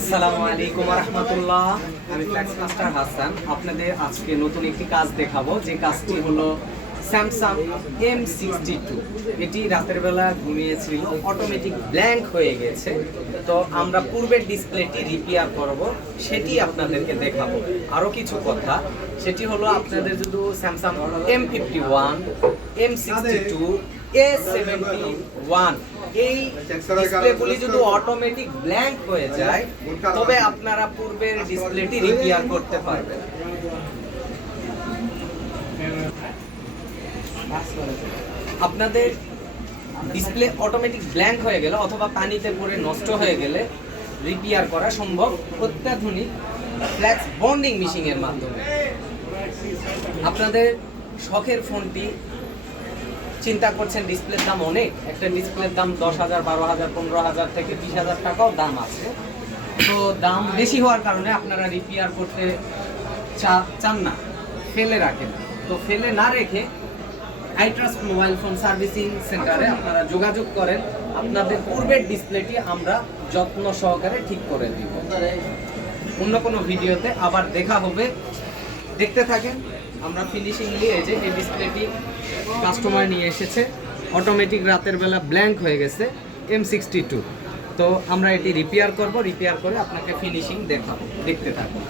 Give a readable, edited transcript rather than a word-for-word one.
আসসালামু আলাইকুম ওয়া রাহমাতুল্লাহ। আমি ফ্ল্যাক্স মাস্টার হাসান। আপনাদের আজকে নতুন একটি কাজ দেখাবো, যে কাজটি হলো স্যামসাং M62। এটি রাতের বেলা ঘুমিয়েছিল, অটোমেটিক ব্ল্যাঙ্ক হয়ে গেছে। তো আমরা পূর্বের ডিসপ্লেটি রিপেয়ার করব, সেটি আপনাদেরকে দেখাবো। আরও কিছু কথা, সেটি হলো আপনাদের যদি স্যামসাং M51, M62, A71 এই ডিসপ্লেগুলি যদি অটোমেটিক ব্ল্যাঙ্ক হয়ে যায়, তবে আপনারা পূর্বের ডিসপ্লেটি রিপেয়ার করতে পারবেন। আপনাদের ডিসপ্লে অটোমেটিক ব্ল্যাঙ্ক হয়ে গেলে অথবা পানিতে পড়ে নষ্ট হয়ে গেলে রিপেয়ার করা সম্ভব অত্যাধুনিক ফ্ল্যাক্স বন্ডিং মেশিনের মাধ্যমে। আপনাদের শখের ফোনটি চিন্তা করছেন, ডিসপ্লের দাম অনেক, একটা ডিসপ্লের দাম 10,000, 12,000, 15,000 থেকে 20,000 টাকাও দাম আছে। তো দাম বেশি হওয়ার কারণে আপনারা রিপেয়ার করতে চান না, ফেলে রাখেন। তো ফেলে না রেখে আইট্রাস্ট মোবাইল ফোন সার্ভিসিং সেন্টারে আপনারা যোগাযোগ করেন। আপনাদের পূর্বের ডিসপ্লেটি আমরা যত্ন সহকারে ঠিক করে দিব। অন্য কোনো ভিডিওতে আবার দেখা হবে, দেখতে থাকেন। আমরা ফিনিশিংলি এই যে এই ডিসপ্লেটি কাস্টমার নিয়ে এসেছে, অটোমেটিক রাতের বেলা ব্ল্যাঙ্ক হয়ে গেছে M62। তো আমরা এটি রিপেয়ার করব, রিপেয়ার করে আপনাকে ফিনিশিং দেখাবো, দেখতে থাকুন।